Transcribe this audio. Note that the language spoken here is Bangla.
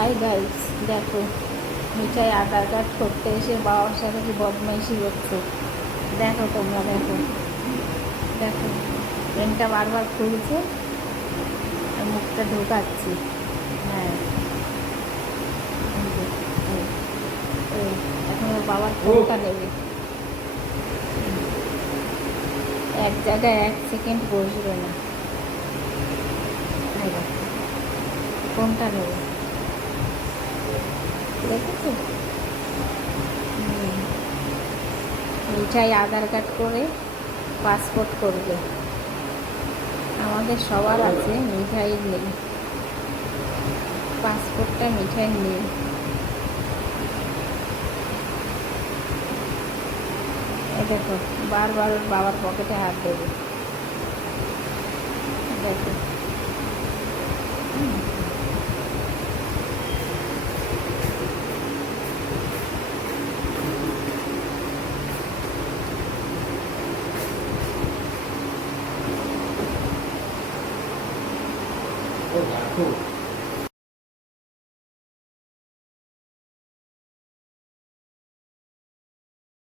হাই গাইস, দেখো মিঠাই আধার কার্ড করতে এসে বাবার সাথে কি বদমাইশি করছে। দেখো তোমরা, দেখো দেখো পেনটা বারবার খুলছে আর মুখটা ঢোকাচ্ছি। হ্যাঁ, এই যে, এই, এই, এখন ওর বাবার ফোনটা নেবে। এক জায়গায় 1 সেকেন্ড বসবে না। এই দেখো, ফোনটা নেবে, দেখেছো? মিঠাই আধার কার্ড করে পাসপোর্ট করবে। আমাদের সবার আছে, মিঠাই নেই। পাসপোর্টটা মিঠাই নেই। এই দেখো, বারবার ওর বাবার পকেটে হাত দেবে। দেখো, ও রাখো।